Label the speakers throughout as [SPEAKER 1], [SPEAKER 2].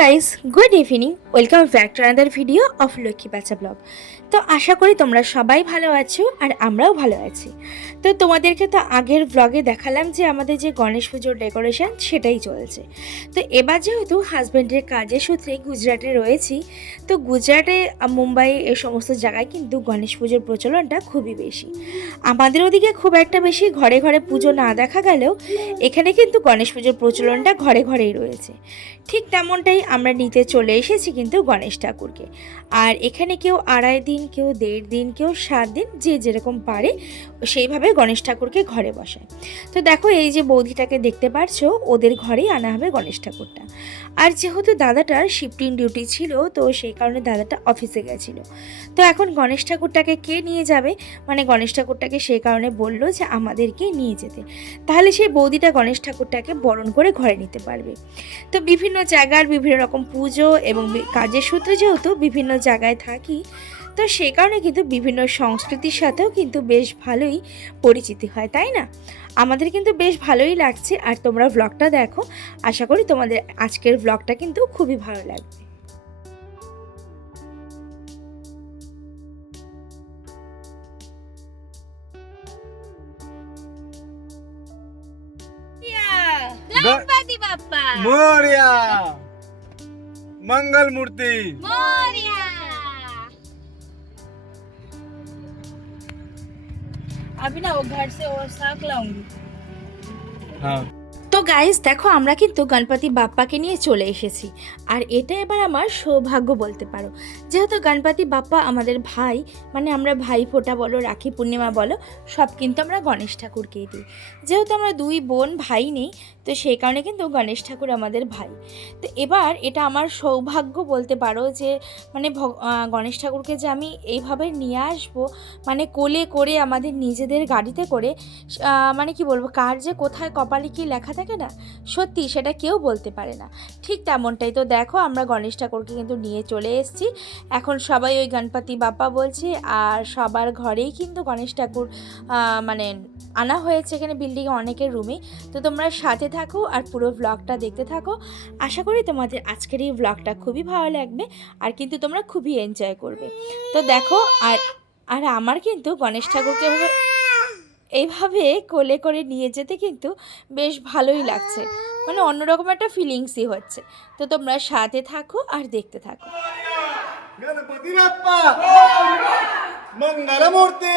[SPEAKER 1] Guys good evening welcome back to another video of Lakshmi Bachcha vlog তো আশা করি তোমরা সবাই ভালো আছো আর আমরাও ভালো আছি। তো তোমাদেরকে তো আগের ব্লগে দেখালাম যে আমাদের যে গণেশ পুজোর ডেকোরেশন সেটাই চলছে। তো এবার যেহেতু হাজব্যান্ডের কাজের সূত্রে গুজরাটে রয়েছি, তো গুজরাটে, মুম্বাই এ সমস্ত জায়গায় কিন্তু গণেশ পুজোর প্রচলনটা খুবই বেশি। আমাদের ওদিকে খুব একটা বেশি ঘরে ঘরে পুজো না দেখা গেলেও এখানে কিন্তু গণেশ পুজোর প্রচলনটা ঘরে ঘরেই রয়েছে। ঠিক তেমনটাই আমরা নিতে চলে এসেছি কিন্তু গণেশ ঠাকুরকে। আর এখানে কেউ আড়াই দিন, কেউ দেড় দিন, কেউ সাত দিন, যে যেরকম পারে সেইভাবে গণেশ ঠাকুরকে ঘরে বসায়। তো দেখো এই যে বৌদিটাকে দেখতে পারছ, ওদের ঘরেই আনা হবে গণেশ ঠাকুরটা। আর যেহেতু দাদাটার শিফটিং ডিউটি ছিল, তো সেই কারণে দাদাটা অফিসে গেছিল। তো এখন গণেশ ঠাকুরটাকে কে নিয়ে যাবে? মানে গণেশ ঠাকুরটাকে সেই কারণে বলল যে আমাদেরকে নিয়ে যেতে। তাহলে সেই বৌদিটা গণেশ ঠাকুরটাকে বরণ করে ঘরে নিতে পারবে। তো বিভিন্ন জায়গার বিভিন্ন রকম পুজো এবং কাজের সূত্রে যেহেতু বিভিন্ন জায়গায় থাকি তো সেই কারণে কিন্তু বিভিন্ন সংস্কৃতির সাথেও কিন্তু বেশ ভালোই পরিচিতি হয় তাই না আমাদের কিন্তু বেশ ভালোই লাগছে আর তোমরা ব্লগটা দেখো আশা করি তোমাদের আজকের ব্লগটা কিন্তু খুবই ভালো লাগবে
[SPEAKER 2] गणपती बाप्पा
[SPEAKER 3] मोर्या मंगल मूर्ती
[SPEAKER 2] मोर्या
[SPEAKER 1] अभी ना वो घर से और साग लाऊँगी।
[SPEAKER 3] हाँ।
[SPEAKER 1] তো গাইস দেখো আমরা কিন্তু গণপতি বাপ্পাকে নিয়ে চলে এসেছি। আর এটা এবার আমার সৌভাগ্য বলতে পারো। যেহেতু গণপতি বাপ্পা আমাদের ভাই মানে আমরা ভাই ফোঁটা বলো, রাখি পূর্ণিমা বলো, সব কিন্তু আমরা গণেশ ঠাকুরকেই দিই। যেহেতু আমরা দুই বোন ভাই নেই, তো সেই কারণে কিন্তু গণেশ ঠাকুর আমাদের ভাই। তো এবার এটা আমার সৌভাগ্য বলতে পারো যে মানে গণেশ ঠাকুরকে যে আমি এইভাবে নিয়ে আসব মানে কোলে করে আমাদের নিজেদের গাড়িতে করে মানে কি বলব, কার যে কোথায় কপালে কি লেখা থাকে না? সত্যি, সেটা কেউ বলতে পারে না। ঠিক তেমনটাই তো দেখো, আমরা গণেশ ঠাকুরকে কিন্তু নিয়ে চলে এসেছি। এখন সবাই ওই গণপতি বাপ্পা বলছে, আর সবার ঘরেই কিন্তু গণেশ ঠাকুর মানে আনা হয়েছে এখানে বিল্ডিংয়ে অনেকের রুমে তো তোমরা সাথে থাকো আর পুরো ব্লগটা দেখতে থাকো। আশা করি তোমাদের আজকের এই ব্লগটা খুবই ভালো লাগবে, আর কিন্তু তোমরা খুবই এনজয় করবে। তো দেখো, আর আর আমার কিন্তু গণেশ ঠাকুরকে এইভাবে কোলে করে নিয়ে যেতে কিন্তু বেশ ভালোই লাগছে। মানে অন্যরকম একটা ফিলিংসই হচ্ছে। তো তোমরা সাথে থাকো আর দেখতে থাকো।
[SPEAKER 3] গণপতি বাপ্পা মঙ্গলমূর্তি।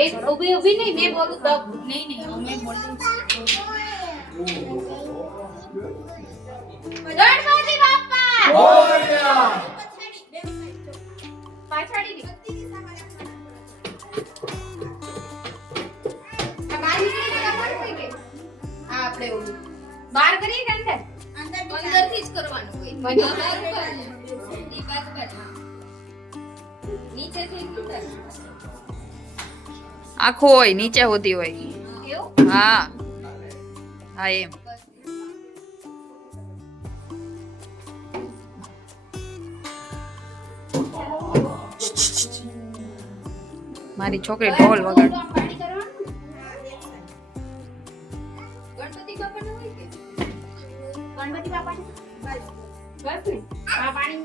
[SPEAKER 2] એ ઊભી ઊભી નહીં બોલું તો નહીં નહીં આપણે બહાર કરીએ કે જ કરવાનું
[SPEAKER 4] આખો હોય, નીચે હોતી હોય. હા. હા, એમ. મારી છોકરી ઢોલ વગાડ.
[SPEAKER 2] ગણપતિ બાપા પાણી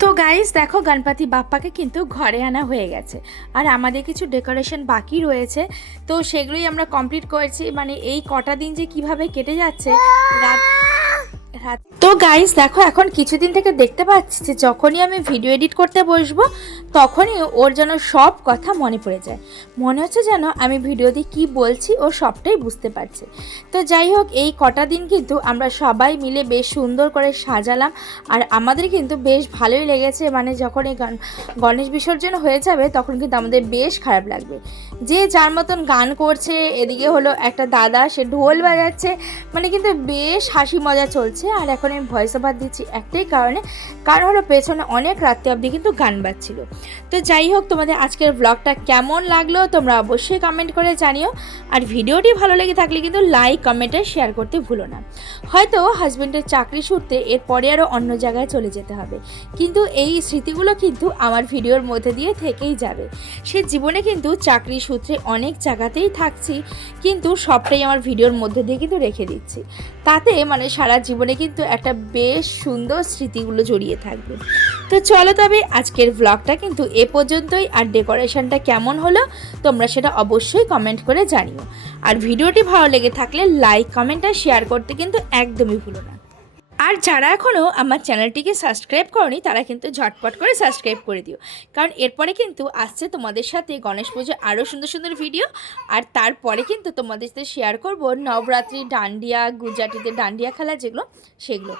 [SPEAKER 1] তো গাইস দেখো গণপতি বাপ্পাকে কিন্তু ঘরে আনা হয়ে গেছে। আর আমাদের কিছু ডেকোরেশন বাকি রয়েছে। তো সেগুলোই আমরা কমপ্লিট করেছি। মানে এই কটা দিন যে কীভাবে কেটে যাচ্ছে রাত তো গাইস দেখো, এখন কিছুদিন থেকে দেখতে পাচ্ছি যে যখনই আমি ভিডিও এডিট করতে বসবো, তখনই ওর যেন সব কথা মনে পড়ে যায়। মনে হচ্ছে যেন আমি ভিডিওতে কি বলছি ও সবটাই বুঝতে পারছে। তো যাই হোক, এই কটা দিন কিন্তু আমরা সবাই মিলে বেশ সুন্দর করে সাজালাম আর আমাদের কিন্তু বেশ ভালোই লেগেছে। মানে যখন এই গণেশ বিসর্জন হয়ে যাবে, তখন কিন্তু আমাদের বেশ খারাপ লাগবে। যে যার মতন গান করছে, এদিকে হলো একটা দাদা, সে ঢোল বাজাচ্ছে মানে কিন্তু বেশ হাসি মজা চলছে। আর এখন আমি ভয়েস ওভার দিচ্ছি একটাই কারণে। কারণ হলো, পেছনে অনেক রাত্রে অবধি কিন্তু গান বাজছিল। তো যাই হোক, তোমাদের আজকের ব্লগটা কেমন লাগল, তোমরা অবশ্যই কমেন্ট করে জানিও। আর ভিডিওটি ভালো লেগে থাকলে কিন্তু লাইক কমেন্ট শেয়ার করতে ভুলো না। হয়তো হাজব্যান্ডের চাকরি সূত্রে এরপরে আরও অন্য জায়গায় চলে যেতে হবে। কিন্তু এই স্মৃতিগুলো কিন্তু আমার ভিডিওর মধ্যে দিয়ে থেকেই যাবে। সে জীবনে কিন্তু চাকরি সূত্রে অনেক জায়গাতেই থাকছি, কিন্তু সবটাই আমার ভিডিওর মধ্যে দিয়ে কিন্তু রেখে দিচ্ছি। তাতে মানে সারা জীবনে কিন্তু একটা বেশ সুন্দর স্মৃতিগুলো জড়িয়ে থাকবে। তো চলো তবে আজকের ব্লগটা কিন্তু এ পর্যন্তই। আর ডেকোরেশনটা কেমন হলো, তোমরা সেটা অবশ্যই কমেন্ট করে জানিও। আর ভিডিওটি ভালো লেগে থাকলে লাইক কমেন্ট আর শেয়ার করতে কিন্তু একদমই ভুলো না। আর যারা এখনও আমার চ্যানেলটিকে সাবস্ক্রাইব করনি, তারা কিন্তু ঝটপট করে সাবস্ক্রাইব করে দিও। কারণ এরপরে কিন্তু আসছে তোমাদের সাথে গণেশ পুজো আরও সুন্দর সুন্দর ভিডিও আর তারপরে কিন্তু তোমাদের সাথে শেয়ার করব নবরাত্রি, ডান্ডিয়া, গুজরাটিদের ডান্ডিয়া খেলা যেগুলো, সেগুলো।